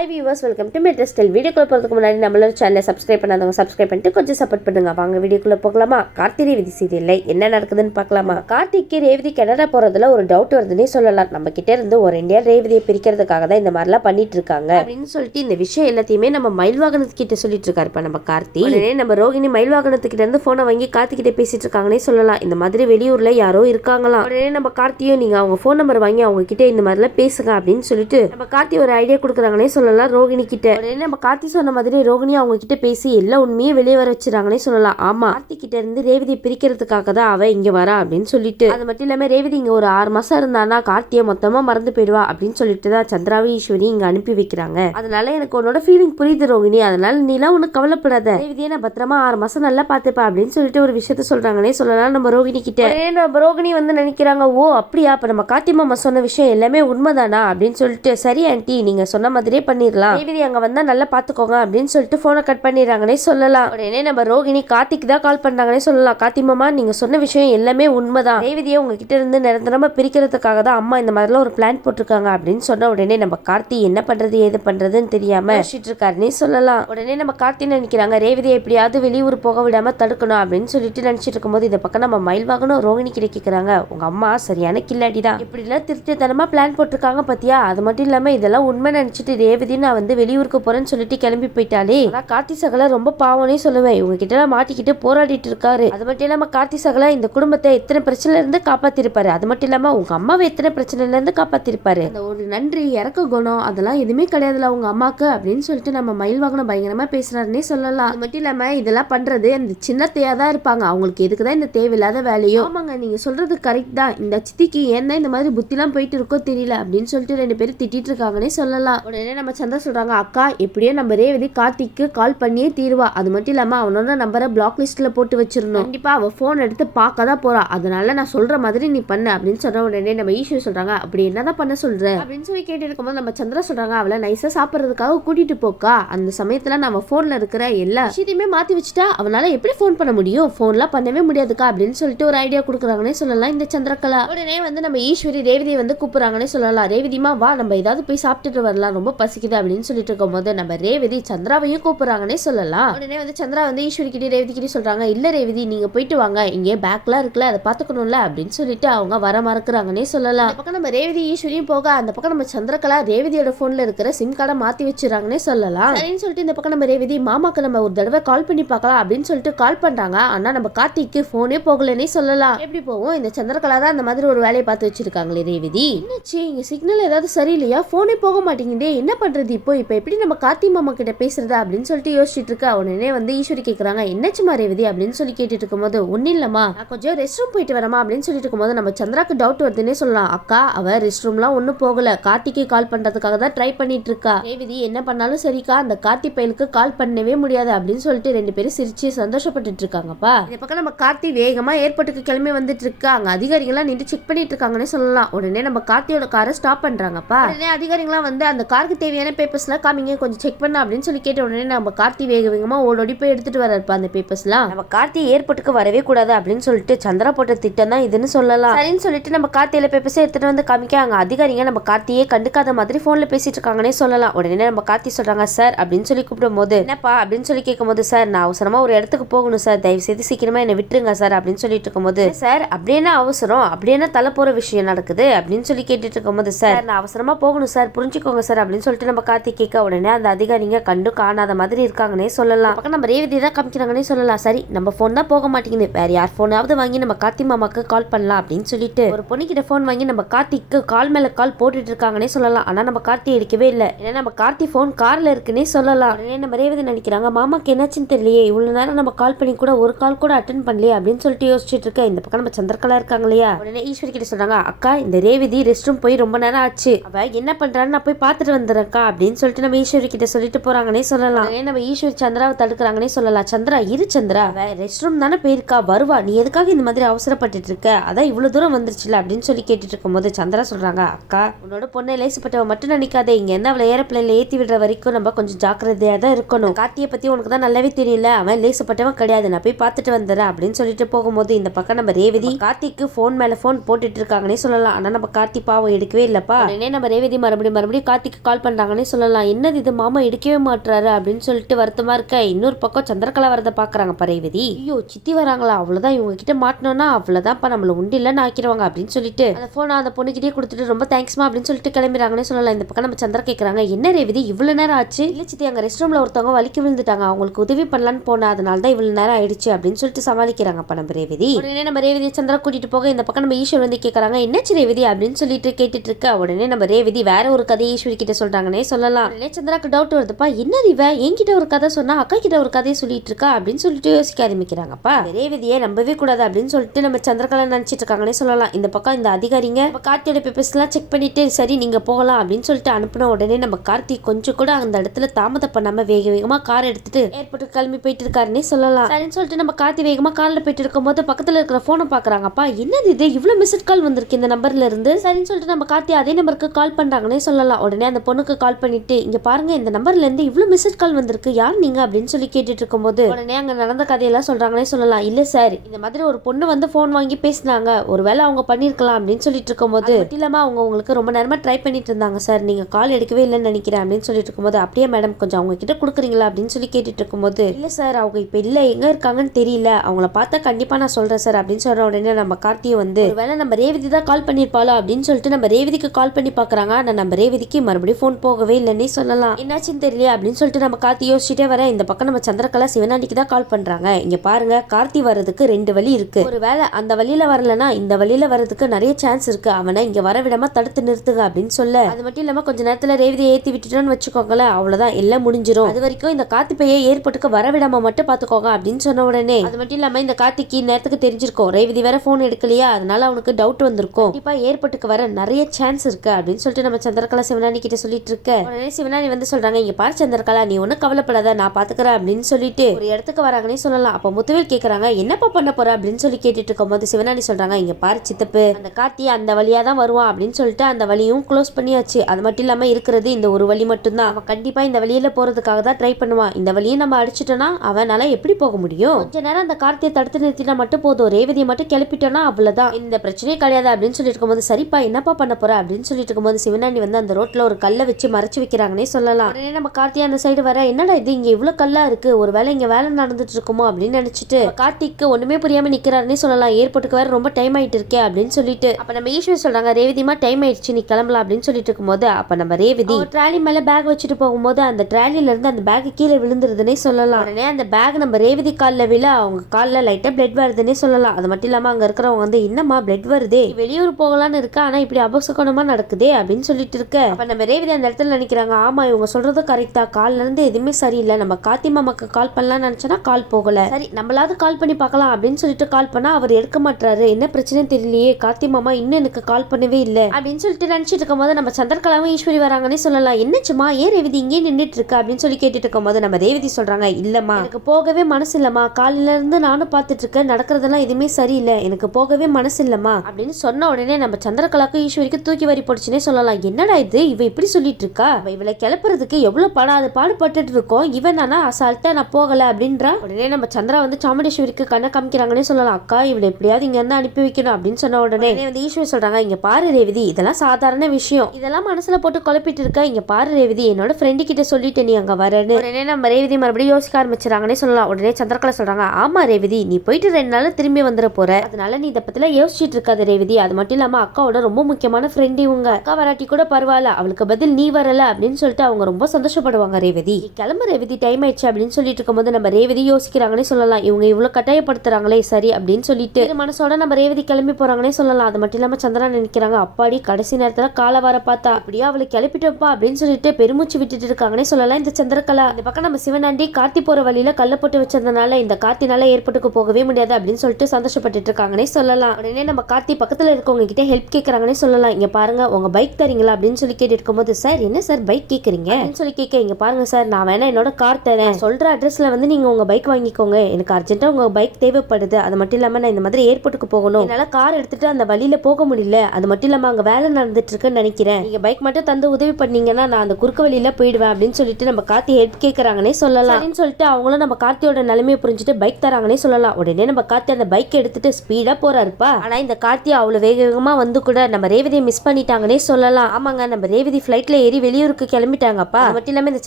Hi viewers, welcome to metro style. வீடியோக்குள்ள போகிறதுக்கு முன்னாடி நம்மளோட சேனலை சப்ஸ்கிரைப் பண்ணாதவங்க சப்ஸ்கிரைப் பண்ணிட்டு கொஞ்சம் சப்போர்ட் பண்ணுங்க. வாங்க வீடியோக்குள்ள போகலாமா? கார்த்தி ரேவதி சீரியல்ல என்ன நடக்குதுன்னு பார்க்கலாமா? கார்த்திக்கு ரேவதி கனடா போறதுல ஒரு டவுட் வருதுன்னே சொல்லலாம். நம்ம கிட்ட இருந்து ஒரு இந்தியா ரேவதியை பிரிக்கிறதுக்காக தான் இந்த மாதிரிலாம் பண்ணிட்டு இருக்காங்க அப்படின்னு சொல்லிட்டு இந்த விஷயம் எல்லாத்தையுமே நம்ம மயில்வாகனத்துக்கிட்ட சொல்லிட்டு இருக்காரு. இப்ப நம்ம கார்த்தி உடனே நம்ம ரோகிணி மயில்வாகனத்துக்கிட்ட இருந்து போனை வாங்கி கார்த்திகிட்ட பேசிட்டு இருக்காங்கன்னே சொல்லலாம். இந்த மாதிரி வெளியூர்ல யாரோ இருக்காங்களாம். உடனே நம்ம கார்த்தியும் நீங்க அவங்க போன் நம்பர் வாங்கி அவங்க கிட்ட இந்த மாதிரிலாம் பேசுங்க அப்படின்னு சொல்லிட்டு நம்ம கார்த்தி ஒரு ஐடியா கொடுக்குறாங்கன்னே சொல்லலாம் ரோகிணி கிட்ட. உடனே நம்ம கார்த்தி சொன்ன மாதிரி ரோகிணி அவங்க கிட்ட பேசி எல்லா உண்மையே வெளியே வர வச்சிருக்காங்கன்னே சொல்லலாம். ஆமா, கார்த்தி கிட்ட இருந்து ரேவதியை பிரிக்கிறதுக்காக தான் அவ இங்க வரா அப்படின்னு சொல்லிட்டு, அது மட்டும் இல்லாம ரேவதி இங்க ஒரு 6 மாசம் இருந்தானா கார்த்தியை மொத்தமா மறந்து போயிடுவா அப்படின்னு சொல்லிட்டு தான் சந்திராவி ஈஸ்வரி இங்க அனுப்பி வைக்கிறாங்க. அதனால எனக்கு உன்னோட ஃபீலிங் புரியுது ரோகிணி, அதனால நீலாம் ஒண்ணு கவலைப்படாத, ரேவதியை நான் பத்திரமா 6 மாசம் நல்லா பாத்துப்பா அப்படின்னு சொல்லிட்டு ஒரு விஷயத்த சொல்றாங்கன்னே சொல்லலாம் நம்ம ரோகிணி கிட்ட. நம்ம ரோகிணி வந்து நினைக்கிறாங்க, ஓ அப்படியா, அப்ப நம்ம கார்த்தி மாமா சொன்ன விஷயம் எல்லாமே உண்மைதானா அப்படின்னு சொல்லிட்டு, சரி ஆண்டி நீங்க சொன்ன மாதிரியே பண்ணிடலாம், ரேவதி அங்க வந்தா நல்லா பாத்துக்கோங்க அப்படின்னு சொல்லிட்டு போனை கட் பண்ணிடுறாங்கன்னே சொல்லலாம். உடனே நம்ம ரோகிணி கார்த்திக்கு தான் கால் பண்றாங்கன்னே சொல்லலாம். கார்த்தி மாமா நீங்க சொன்ன விஷயம் எல்லாமே உண்மைதான், ரேவதியை உங்ககிட்ட இருந்து நிரந்தரமா பிரிக்கிறதுக்காக தான் அம்மா இந்த மாதிரிலாம் ஒரு பிளான் போட்டிருக்காங்க அப்படின்னு சொன்ன உடனே நம்ம கார்த்தி என்ன பண்றது ஏது பண்றதுன்னு தெரியாம இருக்காருன்னே சொல்லலாம். உடனே நம்ம கார்த்தி நினைக்கிறாங்க ரேவதியை எப்படியாவது வெளியூர் போக விடாம தடுக்கணும் அப்படின்னு சொல்லிட்டு நினைச்சிட்டு இருக்கும்போது இந்த பக்கம் நம்ம மயில்வாகனும் ரோகிணி கிட்ட கேக்குறாங்க, உங்க அம்மா சரியான கில்லாடி தான், இப்படி எல்லாம் திருட்டுத்தனமா பிளான் போட்டிருக்காங்க பாத்தியா, அது மட்டும் இல்லாம இதெல்லாம் உண்மை நினைச்சிட்டு ரேவதி நான் வந்து வெளியூருக்கு போறேன்னு சொல்லிட்டு கிளம்பி போயிட்டாலே. கார்த்தி சகல ரொம்ப பாவனே சொல்லுவேன், இவங்க கிட்ட மாட்டிக்கிட்டு போராடிட்டு இருக்காரு. அது மட்டும் இல்லாம கார்த்தி சகல இந்த குடும்பத்தை எத்தனை பிரச்சனைல இருந்து காப்பாத்திருப்பாரு, அது மட்டும் இல்லாம உங்க அம்மாவை எத்தனை பிரச்சனைல இருந்து காப்பாத்திருப்பாரு, அந்த ஒரு நன்றி இறக்க குணம் அதெல்லாம் எதுவுமே கிடையாதுல உங்க அம்மாக்கு அப்படின்னு சொல்லிட்டு நம்ம மயில்வாகனம் பயங்கரமா பேசுறாருன்னே சொல்லலாம். அது மட்டும் இல்லாம இதெல்லாம் பண்றது அந்த சின்னத்தையா தான் இருப்பாங்க, அவங்களுக்கு எதுக்குதான் இந்த தேவையில்லாத வேலையோ. ஆமாங்க நீங்க சொல்றது கரெக்ட் தான், இந்த சித்திக்கு ஏன்னா இந்த மாதிரி புத்தி எல்லாம் போயிட்டு இருக்கோ தெரியல அப்படின்னு சொல்லிட்டு 2 பேரும் திட்டிட்டு இருக்காங்கன்னே சொல்லலாம். உடனே நம்ம சந்திரா சொல்றாங்க, அக்கா எப்படியோ நம்ம ரேவதி கார்த்திக்கு கால் பண்ணியே தீருவா, அது மட்டும் இல்லாம அவனோட நம்பரை பிளாக் லிஸ்ட்ல போட்டு வச்சிருந்தோம், கண்டிப்பா அவ போன் எடுத்து பார்க்க தான் போறா, அதனால நான் சொல்ற மாதிரி நீ பண்ண அப்படின்னு சொன்ன உடனே நம்ம ஈஸ்வரி சொல்றாங்க, அப்படி என்னதான் பண்ண சொல்ற அப்படின்னு சொல்லி கேட்டு இருக்கும்போது நம்ம சந்திரா சொல்றாங்க, அவளை நைஸா சாப்பிட்றதுக்காக கூட்டிட்டு போக்கா, அந்த சமயத்துல நம்ம போன்ல இருக்கிற எல்லா விஷயத்தையுமே மாத்தி வச்சுட்டா அவனால எப்படி போன் பண்ண முடியும், போன்லாம் பண்ணவே முடியாதுக்கா அப்படின்னு சொல்லிட்டு ஒரு ஐடியா கொடுக்குறாங்கன்னே சொல்லலாம் இந்த சந்திரகலா. உடனே வந்து நம்ம ஈஸ்வரி ரேவதியை வந்து கூப்பிடுறாங்கன்னே சொல்லலாம். ரேவதிமா வா நம்ம ஏதாவது போய் சாப்பிட்டுட்டு வரலாம், ரொம்ப பசிக்குது அப்படின்னு சொல்லிட்டு இருக்கும் போது நம்ம ரேவதி சந்திராவையும் கூப்பிடுறாங்கன்னே சொல்லலாம். உடனே வந்து சந்திரா வந்து ஈஸ்வரி கிட்ட ரேவதி கிட்ட சொல்றாங்க, இல்ல ரேவதி நீங்க போயிட்டு வாங்க, இங்கே பேக்லாம் இருக்குல்ல அதை பாத்துக்கணும்ல அப்படின்னு சொல்லிட்டு அவங்க வர மறக்குறாங்கன்னே சொல்லலாம். பக்கம் நம்ம ரேவதி ஈஸ்வரியும் போக அந்த பக்கம் நம்ம சந்திரகலா ரேவதியோட போன்ல இருக்கிற சிம் கார்டை மாத்தி வச்சிடறாங்கன்னே சொல்லலாம். சரின்னு சொல்லிட்டு இந்த பக்கம் நம்ம ரேவதி மாமாக்கு நம்ம ஒரு தடவை கால் பண்ணி பார்க்கலாம் அப்படின்னு சொல்லிட்டு கால் பண்றாங்க. ஆனா நம்ம கார்த்திக்கு போனே போகலன்னே சொல்லலாம். எப்படி போவோம், இந்த சந்திரகலா தான் அந்த மாதிரி ஒரு வேலையை பார்த்து வச்சிருக்காங்களே ரேவதி, என்னாச்சு இங்க சிக்னல் ஏதாவது சரியில்லையா, போனே போக மாட்டேங்குதே என்ன பண்றது, இப்போ எப்படி நம்ம கார்த்தி மாமா கிட்ட பேசுறது அப்படின்னு சொல்லிட்டு யோசிச்சுட்டு இருக்கா. உடனே வந்து ஈஸ்வரி கேக்குறாங்க, என்னச்சுமா ரேவதி அப்படின்னு சொல்லி கேட்டுட்டு இருக்கும்போது, ஒன்னும் இல்லம்மா நான் கொஞ்சம் ரெஸ்ட் ரூம் போயிட்டு வரமா அப்படின்னு சொல்லிட்டு இருக்கும்போது நம்ம சந்திராக்கு டவுட் வருதுன்னே சொல்லலாம். அக்கா அவ ரெஸ்ட் ரூம்லாம் ஒன்னும் போகல, கார்த்திக்கு கால் பண்றதுக்காக தான் ட்ரை பண்ணிட்டு இருக்கா, ரேவதி என்ன பண்ணாலும் சரிக்கா அந்த கார்த்தி பையலுக்கு கால் பண்ணவே முடியாது அப்படின்னு சொல்லிட்டு 2 பேரும் சிரிச்சு சந்தோஷப்பட்டுட்டு இருக்காங்கப்பா. இந்த பக்கம் நம்ம கார்த்தி வேகமா ஏர்போர்ட்டுக்கு கிளம்பி வந்துட்டு இருக்கா, அங்க அதிகாரிகள்லாம் நின்று செக் பண்ணிட்டு இருக்காங்கன்னே சொல்லலாம். உடனே நம்ம கார்த்தியோட காரை ஸ்டாப் பண்றாங்கப்பா. உடனே அதிகாரிகள்லாம் வந்து அந்த காருக்கு தேவையான பேப்பர்ஸ்லாம் காமிங்க கொஞ்சம் செக் பண்ண அப்படின்னு சொல்லி கேட்ட உடனே நம்ம கார்த்தி வேக வேகமா ஓடி போய் எடுத்துட்டு வரப்பா அந்த பேப்பர்ஸ்லாம். நம்ம கார்த்தி ஏர்போர்ட்டுக்கு வரவே கூடாது அப்படின்னு சொல்லிட்டு சந்திரா போட்ட திட்டம் தான் இதுன்னு சொல்லலாம். சரின்னு சொல்லிட்டு நம்ம கார்த்தியில பேப்பர்ஸ் எடுத்துட்டு வந்து காமிக்க அங்க அதிகாரிங்க நம்ம கார்த்தியே கண்டுக்காத மாதிரி போன்ல பேசிட்டு இருக்காங்கன்னே சொல்லலாம். உடனே நம்ம கார்த்தி சொல்றாங்க, சார் அப்படின்னு சொல்லி கூப்பிடும் போது என்னப்பா அப்படின்னு சொல்லி கேட்கும் போது, சார் நான் அவசரமா ஒரு இடத்துக்கு போகணும் சார், தயவு செய்து சீக்கிரமா என்ன விட்டுருங்க சார் அப்படின்னு சொல்லிட்டு இருக்கும்போது, சார் அப்படி என்ன அவசரம், அப்படி என்ன தலை போற விஷயம் நடக்குது அப்படின்னு சொல்லி கேட்டுட்டு இருக்கும்போது, சார் நான் அவசரமா போகணும் சார் புரிஞ்சுக்கோங்க சார் அப்படின்னு சொல்லிட்டு நம்ம கார்த்தி கேட்க உடனே அந்த அதிகாரிங்க கண்டு காணாத மாதிரி இருக்காங்கன்னே சொல்லலாம். பக்கம் நம்ம ரேவதி தான் காமிக்கிறாங்கன்னே சொல்லலாம். சரி நம்ம போன் தான் போக மாட்டேங்குது, வேற யார் போனாவது வாங்கி நம்ம கார்த்தி மாமாக்கு கால் பண்ணலாம் அப்படின்னு சொல்லிட்டு ஒரு பொண்ணுகிட்ட போன் வாங்கி நம்ம கார்த்திக்கு கால் மேல கால் போட்டுட்டு இருக்காங்கன்னே சொல்லலாம். ஆனா நம்ம கார்த்தி எடுக்கவே இல்லை, ஏன்னா நம்ம கார்த்தி போன் கார்ல இருக்குன்னே சொல்லலாம். உடனே நம்ம ரேவதி நினைக்கிறாங்க, மாமாக்கு என்னாச்சுன்னு தெரியலையே, இவ்வளவு நேரம் நம்ம கால் பண்ணி கூட ஒரு கால் கூட அட்டன் பண்ணலையே அப்படின்னு சொல்லிட்டு யோசிச்சுட்டு இருக்க. இந்த பக்கம் நம்ம சந்திரகலா இருக்காங்க இல்லையா, உடனே ஈஸ்வரி கிட்ட சொல்றாங்க, அக்கா இந்த ரேவதி ரெஸ்ட் ரூம் போய் ரொம்ப நேரம் ஆச்சு, அவ என்ன பண்றான்னு நான் போய் பார்த்துட்டு வந்துடுறேன்க்கா அப்படின்னு சொல்லிட்டு நம்ம ஈஸ்வரி கிட்ட சொல்லிட்டு போறாங்கன்னே சொல்லலாம். நம்ம ஈஸ்வரி சந்திராவை தடுக்கிறாங்கன்னே சொல்லலாம். சந்திரா இரு சந்திரா, அவ ரெஸ்ட் ரூம் தானே போயிருக்கா வருவா, நீ எதுக்காக இந்த மாதிரி அவசரப்பட்டுட்டு இருக்க, அதான் இவ்வளவு தூரம் வந்துருச்சுல அப்படின்னு சொல்லி கேட்டுட்டு இருக்கும் போது சந்திரா சொல்றாங்க, அக்கா உன்னோட பொண்ணை லேசுப்பட்டவ மட்டும் நினைக்காதே, இங்க இருந்து அவளை ஏரோப்ளேன்ல ஏத்தி விடுற வரைக்கும் நம்ம கொஞ்சம் ஜாக்கிரதையா தான் இருக்கணும், கார்த்தியை பத்தி உனக்கு தான் நல்லாவே தெரியல, அவன் லேசுப்பட்டவன் கிடையாது, நான் போய் பார்த்துட்டு வந்துடுறேன் அப்படின்னு சொல்லிட்டு போகும்போது இந்த பக்கம் நம்ம ரேவதி கார்த்திக்கு போன் மேல போன் போட்டுட்டு இருக்காங்கன்னே சொல்லலாம். ஆனா நம்ம கார்த்தி பாவம் எடுக்கவே இல்லப்பா. உடனே நம்ம ரேவதி மறுபடியும் கார்த்திக்கு கால் பண்றாங்க. கிளம்பிடுறாங்கன்னே சொல்லலாம். என்னது இது மாமா எடுக்கவே மாட்டுறாரு அப்படின்னு சொல்லிட்டு வருத்தமா இருக்க, இன்னொரு பக்கம் சந்திரகலா வரதை பாக்குறாங்க ரேவதி. ஐயோ சித்தி வராங்களா, அவ்வளவுதான் இவங்க கிட்ட மாட்டினோம்னா அவ்வளவுதான்ப்பா, நம்மள உண்டு இல்லன்னு ஆக்கிடுவாங்க அப்படின்னு சொல்லிட்டு அந்த போனை அந்த பொண்ணுகிட்டே கொடுத்துட்டு ரொம்ப தேங்க்ஸ்மா அப்படின்னு சொல்லிட்டு கிளம்பிடுறாங்கன்னே சொல்லலாம். இந்த பக்கம் நம்ம சந்திர கேட்கறாங்க, என்ன ரேவதி இவ்வளவு நேரம் ஆச்சு? இல்ல சித்தி அங்க ரெஸ்ட் ரூம்ல ஒருத்தவங்க வலிக்கு விழுந்துட்டாங்க, அவங்களுக்கு உதவி பண்ணலான்னு போனா, அதனாலதான் இவ்வளவு நேரம் ஆயிடுச்சு அப்படின்னு சொல்லிட்டு சமாளிக்கிறாங்க நம்ம ரேவதி. உடனே நம்ம ரேவதி சந்திரா கூட்டிட்டு போக இந்த பக்கம் நம்ம ஈஸ்வர் வந்து கேட்கறாங்க, என்னாச்சு ரேவதி அப்படின்னு சொல்லிட்டு கேட்டுட்டு இருக்க, உடனே நம்ம ரேவதி வேற ஒரு கதையை ஈஸ்வரி கிட்ட சொல்றாங்கன்னே சொல்லலாம். உடனே சந்திராக்கு டவுட் வருதுப்பா, என்ன இவ என்கிட்ட ஒரு கதை சொன்னா அக்கா கிட்ட ஒரு கதையை சொல்லிட்டு இருக்கா அப்படின்னு சொல்லிட்டு யோசிக்க ஆரம்பிக்கிறாங்கப்பா. ரேவதியை நம்பவே கூடாது அப்படின்னு சொல்லிட்டு நம்ம சந்திரகலா நினைச்சிட்டு இருக்காங்கன்னே சொல்லலாம். இந்த பக்கம் இந்த அதிகாரிங்க கார்த்தியோட பேப்பர்ஸ் எல்லாம் செக் பண்ணிட்டு சரி நீங்க போகலாம் அப்படின்னு சொல்லிட்டு அனுப்பின உடனே நம்ம கார்த்தி கொஞ்சம் கூட அந்த இடத்துல தாமதம் பண்ணாம வேக வேகமா கார் எடுத்துட்டு ஏர்போர்ட்டுக்கு கிளம்பி போயிட்டு இருக்காருன்னே சொல்லலாம். சரின்னு சொல்லிட்டு நம்ம கார்த்தி வேகமா கார்ல போயிட்டு இருக்கும் போது பக்கத்துல இருக்கிற போனை பாக்குறாங்கப்பா, என்னது இது இவ்வளவு மிஸ்ட் கால் வந்திருக்கு இந்த நம்பர்ல இருந்து. சரின்னு சொல்லிட்டு நம்ம கார்த்தி அதே நம்பருக்கு கால் பண்றாங்கன்னே சொல்லலாம். உடனே அந்த பொண்ணுக்கு கால் பண்ணிட்டு, இங்க பாருங்க இந்த நம்பர்ல இருந்து இவ்வளவு மிஸ்ட் கால் வந்திருக்கு, யார் நீங்க அப்படின்னு சொல்லி கேட்டுட்டு இருக்கும் போது உடனே அங்க நடந்த கதையெல்லாம் சொல்றாங்கன்னே சொல்லலாம். இல்ல சார் இந்த மாதிரி ஒரு பொண்ணு வந்து போன் வாங்கி பேசினாங்க, ஒருவேளை அவங்க பண்ணிருக்கலாம் அப்படின்னு சொல்லிட்டு இருக்கும் போது இல்லாம அவங்க உங்களுக்கு ரொம்ப நேரமா ட்ரை பண்ணிட்டு இருந்தாங்க சார், நீங்க கால் எடுக்கவே இல்லைன்னு நினைக்கிறேன் அப்படின்னு சொல்லிட்டு இருக்கும்போது, அப்படியே மேடம் கொஞ்சம் அவங்க கிட்ட கொடுக்குறீங்களா அப்படின்னு சொல்லி கேட்டுட்டு இருக்கும்போது, இல்ல சார் அவங்க இப்ப இல்ல எங்க இருக்காங்கன்னு தெரியல, அவங்கள பார்த்தா கண்டிப்பா நான் சொல்றேன் சார் அப்படின்னு சொல்ற உடனே நம்ம கார்த்தியை வந்து ஒருவேளை நம்ம ரேவதி தான் கால் பண்ணிருப்பாளோ அப்படின்னு சொல்லிட்டு நம்ம ரேவதிக்கு கால் பண்ணி பாக்குறாங்க. ஆனா நம்ம ரேவதிக்கு மறுபடியும் போன் போகவே இல்லைன்னே சொல்லலாம். என்னாச்சுன்னு தெரியல அப்படின்னு சொல்லிட்டு நம்ம கார்த்தி யோசிச்சுட்டே வர இந்த பக்கம் நம்ம சந்திரகலா சிவனாண்டிக்கு தான் கால் பண்றாங்க. இங்க பாருங்க கார்த்தி வர்றதுக்கு 2 வழி இருக்கு, ஒருவேளை அந்த வழியில வரலன்னா இந்த வழியில வர்றதுக்கு நிறைய சான்ஸ் இருக்கு, அவனை இங்க வர விடாம தடுத்து நிறுத்துங்க அப்படின்னு சொல்ல, அது மட்டும் இல்லாம கொஞ்ச நேரத்துல ரேவதியை ஏத்தி விட்டுட்டோன்னு வச்சுக்கோங்களேன், அவ்வளவுதான் எல்லாம் முடிஞ்சிரும், அது வரைக்கும் இந்த கார்த்தி பையை ஏற்பட்டுக்கு வர விடாம மட்டும் பாத்துக்கோங்க அப்படின்னு சொன்ன உடனே அது மட்டும் இல்லாம இந்த கார்த்திக்கு நேரத்துக்கு தெரிஞ்சிருக்கும் ரேவதி வேற போன் எடுக்கலையா, அதனால அவனுக்கு டவுட் வந்திருக்கும், கண்டிப்பா ஏற்பட்டுக்கு வர நிறைய சான்ஸ் இருக்கு அப்படின்னு சொல்லிட்டு நம்ம சந்திரகலா சிவனாணி கிட்ட சொல்லிட்டு இருக்க, உடனே சிவனாணி வந்து சொல்றாங்க, இங்க பாரு சந்திரகலா நீ ஒன்னும் கவலைப்படாத நான் பாத்துக்கிறேன் அப்படின்னு சொல்லிட்டு ஒரு இடத்துக்கு வராங்கன்னே சொல்லலாம். அப்ப முத்துவேல் கேக்குறாங்க, என்னப்பா பண்ண போற அப்படின்னு சொல்லி கேட்டுட்டு இருக்கும் போது சிவனாணி சொல்றாங்க, இங்க பாரு சித்தப்பு அந்த கார்த்தி அந்த வழியா தான் வருவான் அப்படின்னு சொல்லிட்டு அந்த வழியும் க்ளோஸ் பண்ணியாச்சு, அது மட்டும் இல்லாம இருக்கிறது இந்த ஒரு வழி மட்டும்தான், அவன் கண்டிப்பா இந்த வழியில போறதுக்காக தான் ட்ரை பண்ணுவான், இந்த வழியும் நம்ம அடிச்சிட்டோம்னா அவனால எப்படி போக முடியும், கொஞ்ச நேரம் அந்த கார்த்தியை தடுத்து நிறுத்தினா மட்டும் போதும், ரேவதியை மட்டும் கிளப்பிட்டோம்னா அவ்வளவுதான், இந்த பிரச்சனையே கிடையாது அப்படின்னு சொல்லிட்டு இருக்கும்போது, சரிப்பா என்னப்பா பண்ண போற அப்படின்னு சொல்லிட்டு இருக்கும்போது சிவனாணி வந்து அந்த ரோட்ல ஒரு கல்லை வச்சு மறைச்சு வைக்கிறாங்கன்னே சொல்லலாம். உடனே நம்ம கார்த்தியா அந்த சைடு வர, என்னடா இது இங்க இவ்வளவு கல்லா இருக்கு, ஒரு வேளை இங்க வேலை நடந்துட்டு இருக்குமோ அப்படின்னு நினைச்சிட்டு கார்த்திக்கு ஒண்ணுமே புரியாம நிக்கிறாருன்னே சொல்லலாம். ஏர்போர்ட்டுக்கு வேற ரொம்ப டைம் ஆயிட்டு இருக்கே அப்படின்னு சொல்லிட்டு அப்ப நம்ம ஈஸ்வர் சொல்றாங்க, ரேவதிமா டைம் ஆயிடுச்சு நீ கிளம்பலாம் அப்படின்னு சொல்லிட்டு இருக்கும்போது அப்ப நம்ம ரேவதி ட்ராலி மேல பேக் வச்சுட்டு போகும்போது அந்த ட்ராலில இருந்து அந்த பேக் கீழே விழுந்துருதுன்னே சொல்லலாம். உடனே அந்த பேக் நம்ம ரேவதி கால்ல விழ அவங்க கால்ல லைட்டா பிளட் வருதுன்னே சொல்லலாம். அது மட்டும் இல்லாம அங்க இருக்கிறவங்க வந்து, என்னமா பிளட் வருதே, வெளியூர் போகலான்னு இருக்கா ஆனா இப்படி அபசகுணமா நடக்குதே அப்படின்னு சொல்லிட்டு இருக்க, அப்ப நம்ம ரேவதி அந்த இடத்துல நினைக்கிறாங்க, ஆமா இவங்க சொல்றது கரெக்டா, கால்ல இருந்து எதுவுமே சரியில்லை, நம்ம கார்த்தி மாமாக்கு கால் பண்ணலாம்னு நினைச்சோன்னா கால் போகல, சரி நம்மளாவது கால் பண்ணி பார்க்கலாம் அப்படின்னு சொல்லிட்டு கால் பண்ணா அவர் எடுக்க மாட்டாரு, என்ன பிரச்சனைன்னு தெரியலையே, கார்த்தி மாமா இன்னும் எனக்கு கால் பண்ணவே இல்லை அப்படின்னு சொல்லிட்டு நினைச்சிட்டு இருக்கும் போது நம்ம சந்திரகலாவும் ஈஸ்வரி வராங்கன்னே சொல்லலாம். என்னச்சுமா ஏன் ரேவதி இங்கே நின்றுட்டு இருக்கு அப்படின்னு சொல்லி கேட்டுட்டு இருக்கும் போது நம்ம ரேவதி சொல்றாங்க, இல்லம்மா எனக்கு போகவே மனசு இல்லம்மா, காலையில இருந்து நானும் பார்த்துட்டு இருக்கேன், நடக்கிறதெல்லாம் எதுவுமே சரியில்லை, எனக்கு போகவே மனசு இல்லம்மா அப்படின்னு சொன்ன உடனே நம்ம சந்திரகலாவுக்கு ஈஸ்வரிக்கு தூக்கி வரி போடுச்சுன்னே சொல்லலாம். என்னடா இது இவ இப்படி சொல்லிட்டு இருக்கா, இவளை கிளப்புறதுக்கு எவ்வளவு பாடுபட்டு இருக்கோம், இவன் நானா அசால்ட்டா நான் போகல அப்படின்றா. உடனே நம்ம சந்திரா வந்து சாமுண்டேஸ்வரிக்கு கண்ணை காமிக்கிறாங்கன்னே சொல்லலாம். அக்கா இவளை எப்படியாவது இங்க இருந்து அனுப்பி வைக்கணும் அப்படின்னு சொன்ன உடனே வந்து ஈஸ்வர் சொல்றாங்க, இங்க பாரு ரேவதி இதெல்லாம் சாதாரண விஷயம், இதெல்லாம் மனசுல போட்டு குழப்பிட்டு இருக்க, இங்க பாரு ரேவதி என்னோட ஃப்ரெண்டு கிட்ட சொல்லிட்டு நீ அங்க வரேன்னு. உடனே நம்ம ரேவதி மறுபடியும் யோசிக்க ஆரம்பிச்சிடறாங்கன்னே சொல்லலாம். உடனே சந்திரகலா சொல்றாங்க, ஆமா ரேவதி நீ போயிட்டு 2 நாள் திரும்பி வந்துட போற, அதனால நீ இதை பத்தில யோசிச்சுட்டு இருக்காது ரேவதி, அது மட்டும் இல்லாம அக்காவோட ரொம்ப முக்கியமான ஃப்ரெண்ட் இவங்க, அக்கா வராட்டி கூட பரவாயில்ல அவளுக்கு பதில் நீ வரல அப்படின்னு சொல்லிட்டு அவங்க ரொம்ப சந்தோஷப்படுவாங்க. ரேவதி கிளம்பு ரேவதி டைம் ஆயிடுச்சு அப்படின்னு சொல்லிட்டு இருக்கும்போது நம்ம ரேவதி யோசிக்கிறாங்கன்னே சொல்லலாம், இவங்க இவ்வளவு கட்டாயப்படுத்துறாங்களே சரி அப்படின்னு சொல்லிட்டு மனசோட நம்ம ரேவதி கிளம்பி போறாங்கன்னே சொல்லலாம். அது மட்டும் இல்லாம சந்திரா நினைக்கிறாங்க, அப்பாடி கடைசி நேரத்துல கால வர பார்த்தா அப்படியே அவளை கிளப்பிட்டப்பா அப்படின்னு சொல்லிட்டு பெருமூச்சு விட்டுட்டு இருக்காங்கன்னே சொல்லலாம் இந்த சந்திரகலா. இந்த பக்கம் நம்ம சிவனாண்டி கார்த்தி போற வழியில கல்ல போட்டு வச்சதுனால இந்த கார்த்தினால ஏற்பட்டுக்கு போகவே முடியாது அப்படின்னு சொல்லிட்டு சந்தோஷப்பட்டு இருக்காங்கன்னே சொல்லலாம். உடனே நம்ம கார்த்தி பக்கத்துல இருக்கவங்க கிட்ட ஹெல்ப் கேட்கறாங்கன்னே சொல்லலாம். இங்க பாருங்க உங்க பைக் தரீங்களா அப்படின்னு சொல்லி கேட்டு இருக்கும்போது, சார் என்ன சார் பைக் கேக்குறீங்க அப்படின்னு சொல்லி கேட்க, இங்க பாருங்க சார் நான் வேணா என்னோட கார் தரேன், சொல்ற அட்ரஸ்ல வந்து நீங்க உங்க பைக் வாங்கிக்கோங்க, எனக்கு அர்ஜென்ட்டா உங்க பைக் தேவைப்படுது, அது மட்டும் இல்லாம நான் இந்த மாதிரி ஏர்போர்ட்டுக்கு போகணும், என்னால கார் எடுத்துட்டு அந்த வழியில போக முடியல, அது மட்டும் இல்லாம அங்க வேலை நடந்துட்டு இருக்குன்னு நினைக்கிறேன், நீங்க பைக் மட்டும் தந்து உதவி பண்ணீங்கன்னா நான் அந்த குறுக்கு வழியில போயிடுவேன் அப்படின்னு சொல்லிட்டு நம்ம கார்த்தி ஹெல்ப் கேட்கறாங்கன்னே சொல்லலாம். அப்படின்னு சொல்லிட்டு அவங்களும் நம்ம கார்த்தியோட நிலைமையை புரிஞ்சுட்டு பைக் தராங்கன்னே சொல்லலாம். உடனே நம்ம கார்த்தி அந்த பைக் எடுத்துட்டு ஸ்பீடா போறாருப்பா. ஆனா இந்த கார்த்தி அவ்வளவு வேகமா வந்து கூட நம்ம ரேவதியை மிஸ் பண்ணிட்டாங்கன்னே சொல்லலாம். ஆமாங்க நம்ம ரேவதி ஃபிளைட்ல ஏறி வெளியூருக்கு கிளம்பிட்டாங்கப்பா. அது மட்டும் இல்லாம இந்த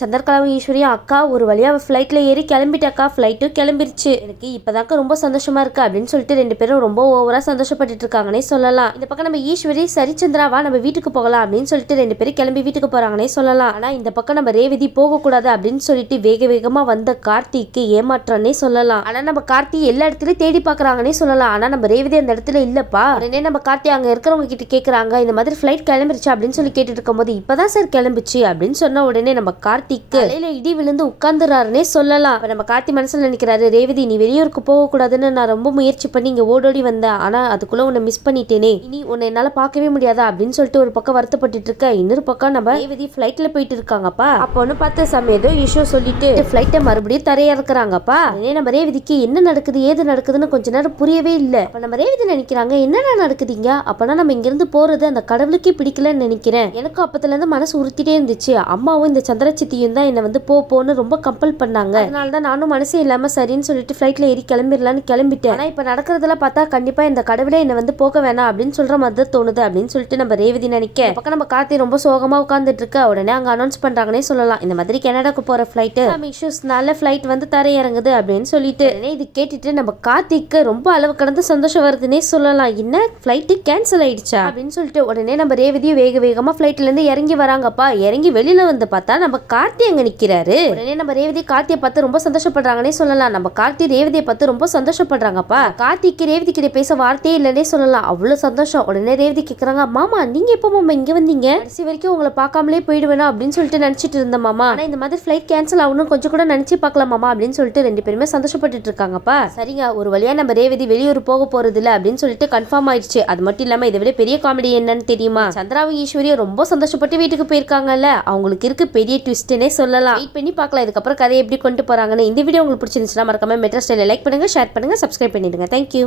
சந்திரகலாவும் ஈஸ்வரியும் அக்கா ஒரு வழியா ஃபிளைட்ல ஏறி கிளம்பிட்டாக்கா, ஃபிளைட்டும் கிளம்பிருச்சு, எனக்கு இப்பதாக்க ரொம்ப சந்தோஷமா இருக்கு அப்படின்னு சொல்லிட்டு ரெண்டு பேரும் ரொம்ப ஓவரா சந்தோஷப்பட்டுட்டு இருக்காங்கன்னே சொல்லலாம். இந்த பக்கம் நம்ம ஈஸ்வரி சரி சந்திராவா நம்ம வீட்டுக்கு போகலாம் அப்படின்னு சொல்லிட்டு ரெண்டு பேரும் கிளம்பி வீட்டுக்கு போறாங்கன்னே சொல்லலாம். ஆனா இந்த பக்கம் நம்ம ரேவதி போக கூடாது அப்படின்னு சொல்லிட்டு வேக வேகமா வந்த கார்த்திக்கு ஏமாற்றன்னே சொல்லலாம். ஆனா நம்ம கார்த்தி எல்லா இடத்துலயும் தேடி பாக்குறாங்கன்னே சொல்லலாம். ஆனா நம்ம ரேவதி அந்த இடத்துல இல்லப்பா. உடனே நம்ம கார்த்தி அங்க இருக்கிறவங்க கிட்ட கேக்குறாங்க, இந்த மாதிரி ஃபிளைட் கிளம்பிருச்சு அப்படின்னு சொல்லி கேட்டுட்டு இருக்கும்போது இப்பதான் சார் கிளம்பிச்சு அப்படின்னு சொன்ன உடனே நம்ம கார்த்திக்கு தலையில இடி விழுந்து உட்கார்ந்துறாருன்னே சொல்லலாம். நம்ம கார்த்தி மனசுல நினைக்கிறாரு, ரேவதி நீ வெளியூருக்கு போக கூடாதுன்னு நான் ரொம்ப முயற்சி பண்ணி இங்க ஓடோடி வந்தேன், ஆனா அதுக்குள்ள உன்னை மிஸ் பண்ணிட்டேனே, இனி உன்னை என்னால பார்க்கவே முடியாதா அப்படின்னு சொல்லிட்டு ஒரு பக்கம் வருத்தப்பட்டு இருக்க. இன்னொரு பக்கம் நம்ம ரேவதி ஃபிளைட்ல போயிட்டு இருக்காங்கப்பா. அப்போன்னு பார்த்த சமயதோ இஷ்யூ சொல்லிட்டு ஃபிளைட்டை மறுபடியும் தரையா இருக்கிறாங்கப்பா. நம்ம ரேவதிக்கு என்ன நடக்குது ஏது நடக்குதுன்னு கொஞ்ச நேரம் புரியவே இல்லை. அப்ப நம்ம ரேவதி நினைக்கிறாங்க, என்னடா நடக்குதுங்க, அப்பனா நம்ம இங்க இருந்து போறது அந்த கடவுளுக்கே பிடிக்கலன்னு நினைக்கிறேன். எனக்கும் அப்பத்துல இருந்து மனசு உறுத்திட்டே இருந்துச்சு. அம்மாவும் இந்த சந்திரசித்தியும் தான் என்ன வந்து போன்னு ரொம்ப கம்பல் பண்ணாங்க. அதனாலதான் நானும் மனசே இல்லாம சரின்னு சொல்லிட்டு ஃபிளைட்ல ஏறி கிளம்பிடலான்னு கிளம்பிட்டேன். ஆனா இப்ப நடக்கிறதுல பார்த்தா கண்டிப்பா இந்த கடவுளே என்ன வந்து போக வேணாம் அப்படின்னு சொல்ற மாதிரி தோணுது அப்படின்னு சொல்லிட்டு நம்ம ரேவதி நினைக்க. பக்கம் நம்ம கார்த்தி ரொம்ப சோகமா உட்கார்ந்துட்டு இருக்க. உடனே அங்க அனௌன்ஸ் பண்றாங்கன்னே சொல்லலாம், இந்த மாதிரி கனடாக்கு போற ஃபிளைட் இஷ்யூஸ்னால ஃபிளைட் வந்து தரையிறங்குது அப்படின்னு சொல்லிட்டு. இது கேட்டுட்டு நம்ம கார்த்திக்கு ரொம்ப அளவு கடந்து சந்தோஷம் வருதுன்னே சொல்லலாம். என்ன ஃபிளைட் கேன்சல் ஆயிடுச்சா அப்படின்னு சொல்லிட்டு உடனே நம்ம ரேவதியும் வேக வேகமா ஃபிளைட்ல இருந்து இறங்கி வராங்கப்பா. இறங்கி வெளியில வந்து பார்த்தா நம்ம கார்த்தி அங்க நிக்கிறாரு. உடனே நம்ம ரேவதி கார்த்தியை பார்த்து ரொம்ப சந்தோஷப்படுறாங்கன்னே சொல்லலாம். நம்ம கார்த்தி ரேவதியை பார்த்து ரொம்ப சந்தோஷப்படுறாங்கப்பா. கார்த்திக்கு ரேவதி கிட்ட பேச வார்த்தையே இல்லன்னே சொல்லலாம், அவ்வளவு சந்தோஷம். உடனே ரேவதி கேக்குறாங்க, மாமா நீங்க எப்ப மாமா இங்க வந்தீங்க, கடைசி வரைக்கும் உங்களை பார்க்காமலே போயிடுவேனா அப்படின்னு சொல்லிட்டு நினைச்சிட்டு இருந்த மாமா, ஆனா இந்த மாதிரி ஃபிளைட் கேன்சல் ஆகணும் கொஞ்சம் கூட நினைச்சு பார்க்கலாம் மாமா அப்படின்னு சொல்லிட்டு ரெண்டு பேருமே சந்தோஷப்பட்டு இருக்காங்கப்பா. சரிங்க, ஒரு வழியா நம்ம ரேவதி வெளியூர் போக போறது இல்ல அப்படின்னு சொல்லிட்டு கன்ஃபார்ம் ஆயிடுச்சு. அது மட்டும் இல்லாம இதை விட பெரிய காமெடி என்னன்னு தெரியுமா, சந்திராவும் ஈஸ்வரியும் ரொம்ப சந்தோஷப்பட்டு வீட்டுக்கு போயிருக்காங்கல்ல, அவங்களுக்கு இருக்கு பெரிய ட்விஸ்ட்னே சொல்லலாம். வெயிட் பண்ணி பார்க்கலாம் இதுக்கப்புறம் கதையை எப்படி கொண்டு போறாங்கன்னு. இந்த வீடியோ உங்களுக்கு பிடிச்சிருந்துச்சுன்னா மறக்காம மெட்ரோ ஸ்டைல லைக் பண்ணுங்க, ஷேர் பண்ணுங்க, சப்ஸ்கிரைப் பண்ணிடுங்க. தேங்க்யூ.